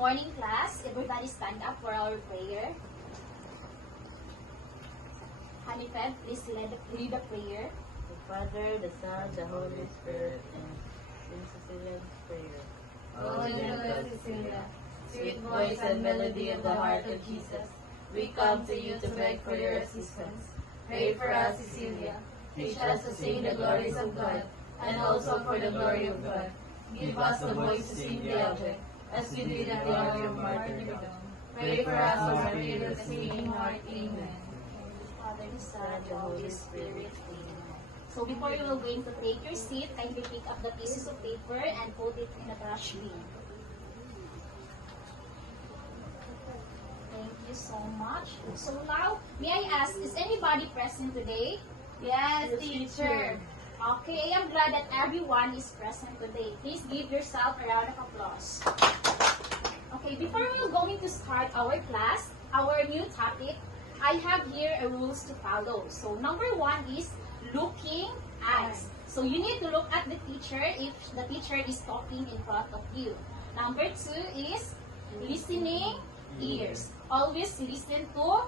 morning, class. Everybody stand up for our prayer. Honey Feb, please lead the prayer. The Father, the Son, the Holy Spirit, and Saint Cecilia's prayer. O gentle Cecilia, sweet voice and melody of the heart of Jesus, we come to you to beg for your assistance. Pray for us, Cecilia. Teach us to sing the glories of God, and also for the glory of God. Give us the voice to sing the object, as we did at the hour of martyrdom. Pray for us, O Mary of the Singing Heart. Amen. Father, the Son, the Holy Spirit. Amen. So before you will going to take your seat, kindly pick up the pieces of paper and put it in the trash bin. Thank you so much. So now, may I ask, is anybody present today? Yes, teacher. Okay, I am glad that everyone is present today. Please give yourself a round of applause. Okay, before we are going to start our class, our new topic, I have here a rules to follow. So number 1 is looking eyes. So you need to look at the teacher if the teacher is talking in front of you. Number 2 is listening ears. Always listen to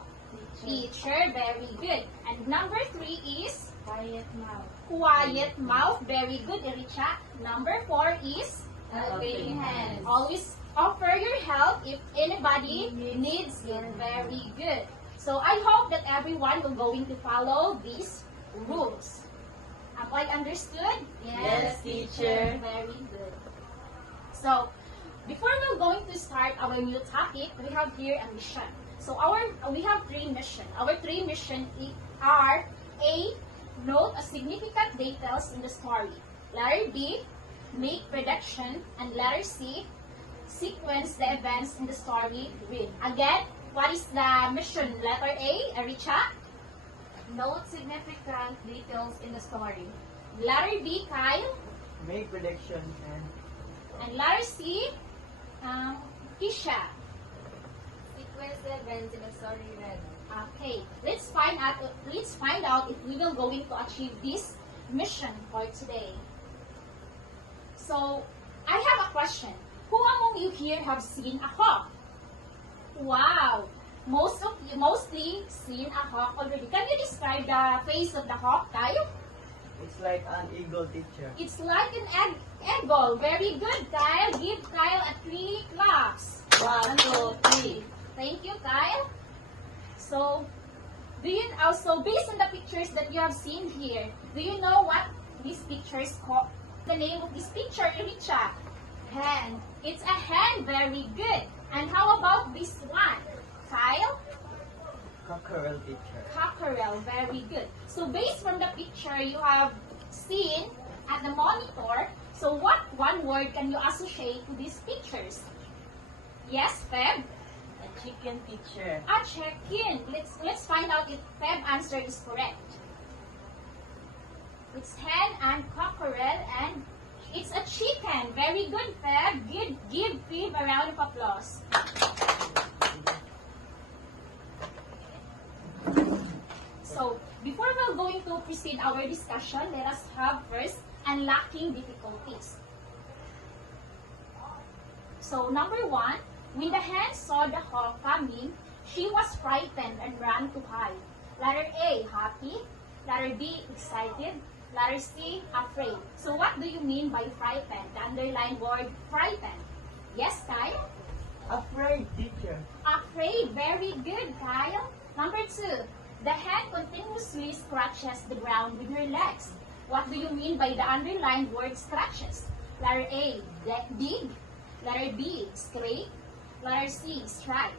teacher. Very good. And number 3 is Quiet mouth. quiet mouth. Very good, Ericha. Number 4 is Helping hands. always offer your help if anybody needs it. Very good. So I hope that everyone will going to follow these rules. Am I understood? Yes, teacher. Very good. So before we're going to start our new topic, we have here a mission. So we have 3 missions. Our 3 missions are A, note a significant details in the story. Letter B, make prediction. And letter C, sequence the events in the story with. Again, what is the mission? Letter A, Ericha. Note significant details in the story. Letter B, Kyle. Make prediction And letter C, Kisha. Sequence the events in the story read. Okay, let's find out if we will going to achieve this mission for today. So, I have a question. Who among you here have seen a hawk? Wow! Mostly seen a hawk already. Can you describe the face of the hawk, Tayo? It's like an eagle, teacher. It's like an eagle. Very good, Kyle. Give Kyle a 3 claps. 1, 2, 3. Thank you, Kyle. So, do you also, based on the pictures that you have seen here, do you know what these pictures call? The name of this picture, Ericha? Hen. It's a hen. Very good. And how about this one? Kyle? Cockerel, teacher. Cockerel. Very good. So, based from the picture you have seen at the monitor, so what one word can you associate to these pictures? Yes, Feb? A chicken, teacher. A check-in. Let's find out if Feb answer is correct. It's hen and cockerel and it's a chicken. Very good, Feb. Give Feb a round of applause. So, before we're going to proceed our discussion, let us have first unlocking difficulties. So, number 1, when the hen saw the hawk coming, she was frightened and ran to hide. Letter A, happy. Letter B, excited. Letter C, afraid. So what do you mean by frightened? The underlined word frightened. Yes, Kyle? Afraid, teacher. Afraid. Very good, Kyle. Number 2, the hen continuously scratches the ground with her legs. What do you mean by the underlined word scratches? Letter A, dig. Letter B, scrape. Letter C, strike.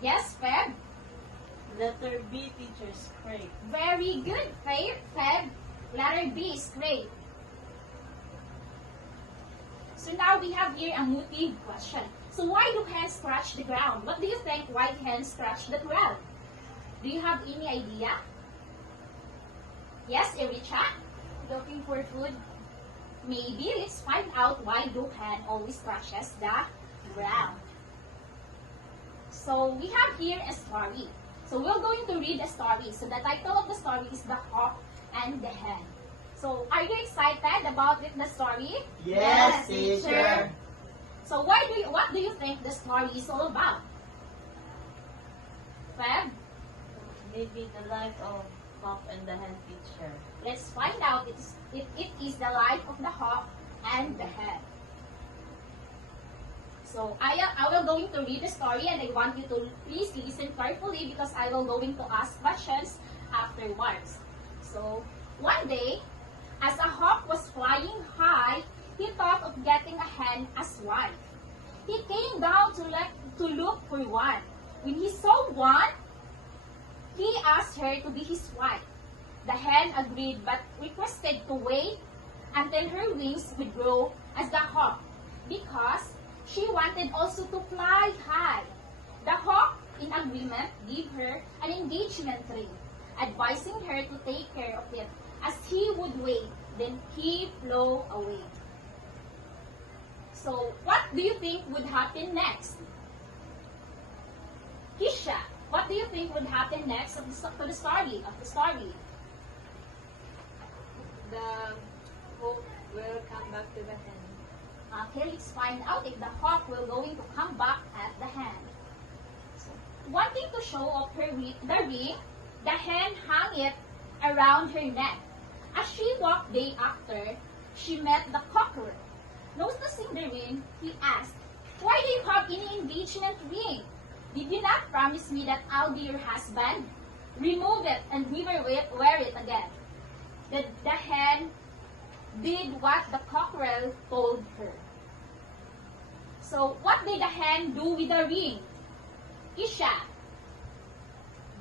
Yes, Feb? Letter B, teacher. Scrape. Very good, Feb. Letter B, scrape. So now we have here a motive question. So why do hens scratch the ground? What do you think why hens scratch the ground? Do you have any idea? Yes, Ericha? Looking for food. Maybe. Let's find out why do hen always scratches the ground. So we have here a story. So we're going to read a story. So the title of the story is The Hawk and the Hen. So are you excited about the story? Yes, teacher. So what do you think the story is all about? Feb, Maybe the life of Hawk and the Hen teacher. let's find out if it is the life of the hawk and the hen. So I will going to read the story, and I want you to please listen carefully because I will going to ask questions afterwards. So one day, as a hawk was flying high, he thought of getting a hen as wife. He came down to look for one. When he saw one, he asked her to be his wife. The hen agreed but requested to wait until her wings would grow as the hawk because she wanted also to fly high. The hawk, in agreement, gave her an engagement ring, advising her to take care of it as he would wait. Then he flew away. So, what do you think would happen next? Kisha, what do you think would happen next to the story? The hope will come back to the hen. Okay, let's find out if the hawk will going to come back at the hen. So, wanting to show off the ring, the hen hung it around her neck. As she walked day after, she met the cockerel. Noticing the ring, he asked, "Why do you have any engagement ring? Did you not promise me that I'll be your husband? Remove it and never wear it again." The hen did what the cockerel told her. So, what did the hen do with the ring? Isha,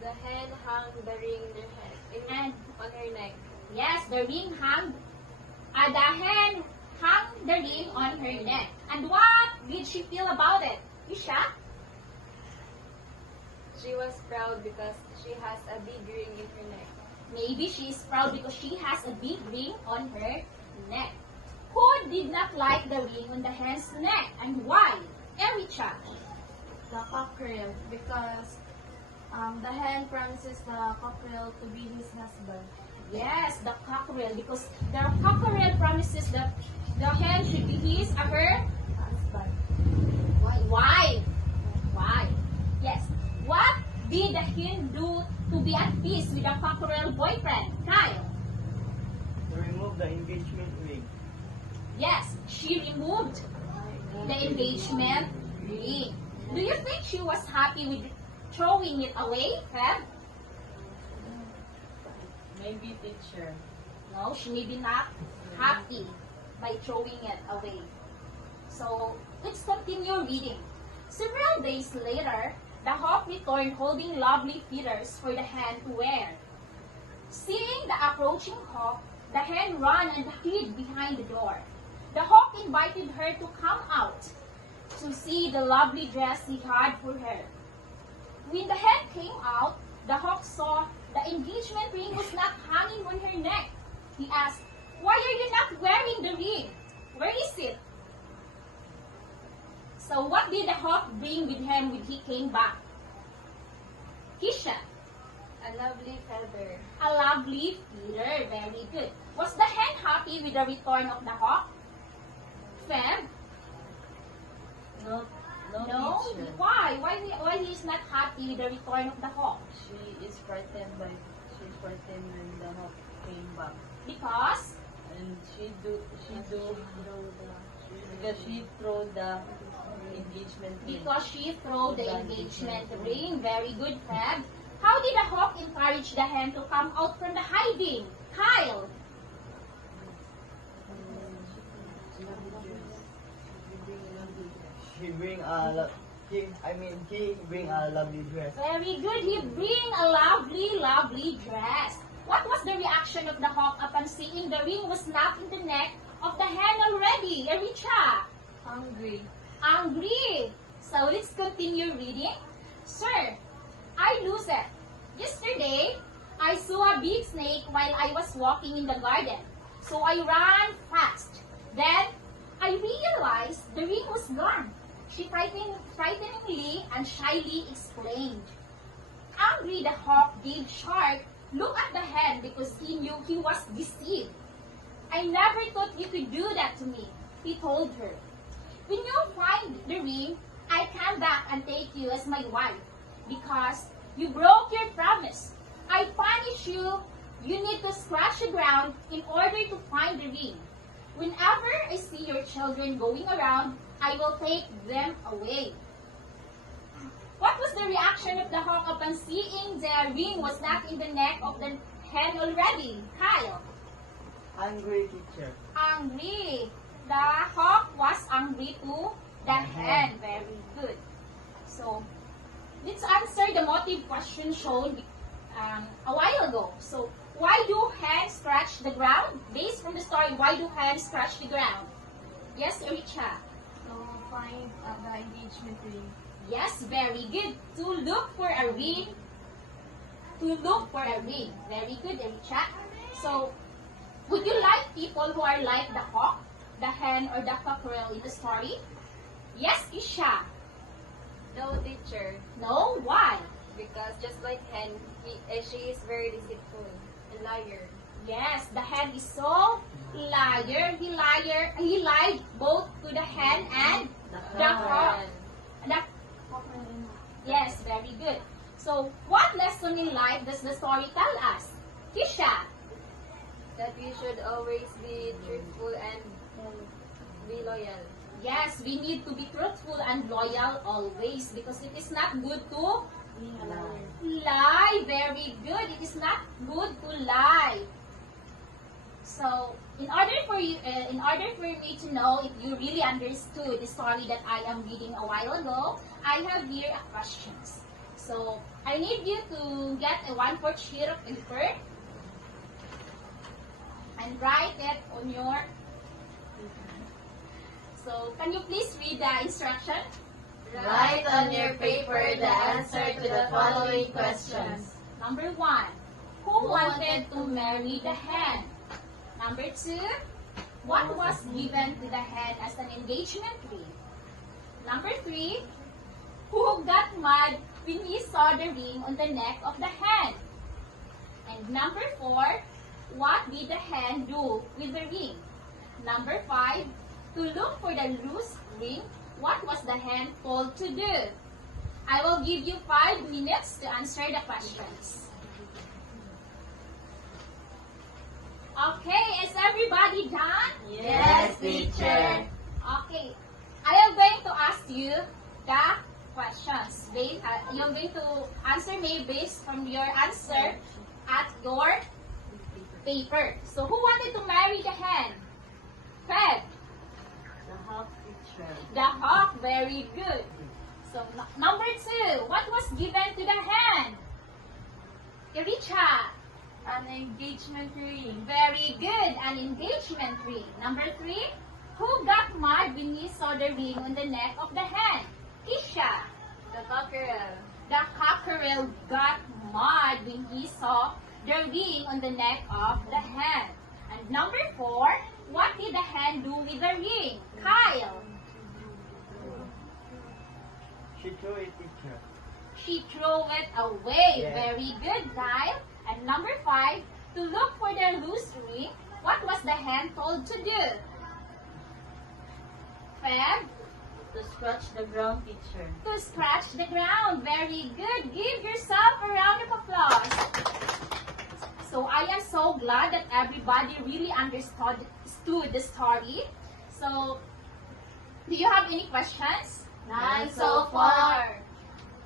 The hen hung the ring and on her neck. yes, the hen hung the ring on her neck. And what did she feel about it? Isha? She was proud because she has a big ring in her neck. Maybe she is proud because she has a big ring on her neck. Who did not like the ring on the hen's neck and why? Ericha. The cockerel, because the hen promises the cockerel to be his husband. Yes, the cockerel, because the cockerel promises that the hen should be his or her Husband. wife. Why? Yes. What did the hen do to be at peace with the cockerel boyfriend? Kyle. To remove the engagement ring. Yes, she removed the engagement ring. Do you think she was happy with throwing it away, Feb? Maybe teacher. No, she may be not happy by throwing it away. So, let's continue reading. Several days later, the hawk returned holding lovely feathers for the hen to wear. Seeing the approaching hawk, the hen ran and hid behind the door. The hawk invited her to come out to see the lovely dress he had for her. When the hen came out, the hawk saw the engagement ring was not hanging on her neck. He asked, "Why are you not wearing the ring? Where is it?" So what did the hawk bring with him when he came back? Kisha, A lovely feather. a lovely feather. Very good. Was the hen happy with the return of the hawk? Feb? No, No? teacher. Why? Why he is not happy with the return of the hawk? She is frightened when the hawk came back. Because And she threw the engagement ring. Because she threw the engagement ring. Very good, Fred. How did the hawk encourage the hen to come out from the hiding? Kyle. He bring a lovely dress. Very good. He bring a lovely dress. What was the reaction of the hawk upon seeing the ring was not in the neck of the hen already? Ericha. Hungry. Angry. So let's continue reading. Sir, I lose it. Yesterday, I saw a big snake while I was walking in the garden. So I ran fast. Then I realized the ring was gone. She frighteningly and shyly explained. Angry, the hawk gave sharp look at the hen because he knew he was deceived. "I never thought you could do that to me," he told her. When you find the ring, I come back and take you as my wife because you broke your promise. I punish you. You need to scratch the ground in order to find the ring. Whenever I see your children going around, I will take them away. What was the reaction of the hawk upon seeing the ring was not in the neck of the hen already? Kyle? Angry, teacher. Angry. The hawk was angry to the hen. Very good. So, let's answer the motive question shown a while ago. So, why do hens scratch the ground? Based from the story, why do hens scratch the ground? Yes, Ericha? So find the engagement ring. Yes, very good. To look for a ring. To look for a ring. Very good, Ericha. So, would you like people who are like the hawk, the hen, or the cockerel in the story? Yes, Isha. No, teacher. No? Why? Because just like hen, she is very deceitful, a liar. Yes, the hen is so liar. He lied both to the hen and the hawk. Yes, very good. So, what lesson in life does the story tell us? Kisha. That we should always be truthful and be loyal. Yes, we need to be truthful and loyal always because it is not good to lie. Very good. It is not good to lie. So, in order for me to know if you really understood the story that I am reading a while ago, I have here a questions. So, I need you to get a 1/4 sheet of paper and write it on your. So, can you please read the instruction? Write on your paper the answer to the following questions. Number 1, who wanted to marry the hen? Number 2, what was given to the hen as an engagement ring? Number 3, who got mad when he saw the ring on the neck of the hen? And number 4, what did the hen do with the ring? Number 5, to look for the loose ring, what was the hen told to do? I will give you 5 minutes to answer the questions. Okay, is everybody done? Yes, teacher. Okay, I am going to ask you the questions. You're going to answer me based from your answer at your paper. So, who wanted to marry the hen? Fred. The hawk, teacher. The hawk, very good. So, number 2, what was given to the hen? Iricha. An engagement ring. Very good, an engagement ring. Number 3, who got mad when he saw the ring on the neck of the hen? Kisha. The cockerel. The cockerel got mad when he saw the ring on the neck of the hen. And number 4, what did the hen do with the ring? Kyle. She threw it, teacher. She threw it away. Yes. Very good, Kyle. And number 5, to look for the loose ring, what was the hen told to do? Feb? To scratch the ground, teacher. To scratch the ground. Very good. Give yourself a round of applause. So I am so glad that everybody really understood the story. So, do you have any questions? None so far.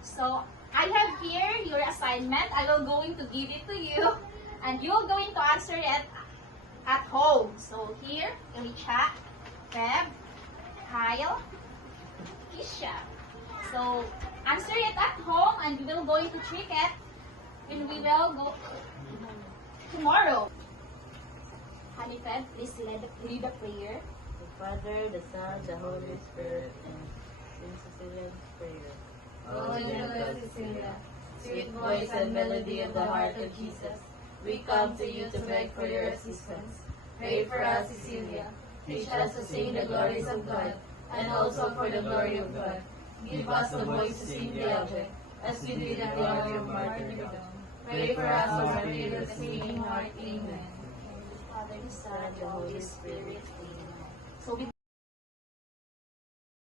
So, I have here your assignment. I will going to give it to you. And you're going to answer it at home. So, here, Elicha, Feb, Kyle, Kisha. So, answer it at home and we will going to trick it when we will go tomorrow. Honey Feb, please lead the prayer. The Father, the Son, the Holy Spirit, and Saint Cecilia's prayer. Oh, General Cecilia, Sweet voice and melody of the heart of Jesus, we come to you to beg for your assistance. Pray for us, Cecilia. Teach us to sing the glories of God, and also for the glory of God. Give us the voice to sing the object, as you did the glory of martyrdom. Pray for us, O Mary, with a singing heart. Amen. Father, the Son, and the Holy Spirit. Amen. So we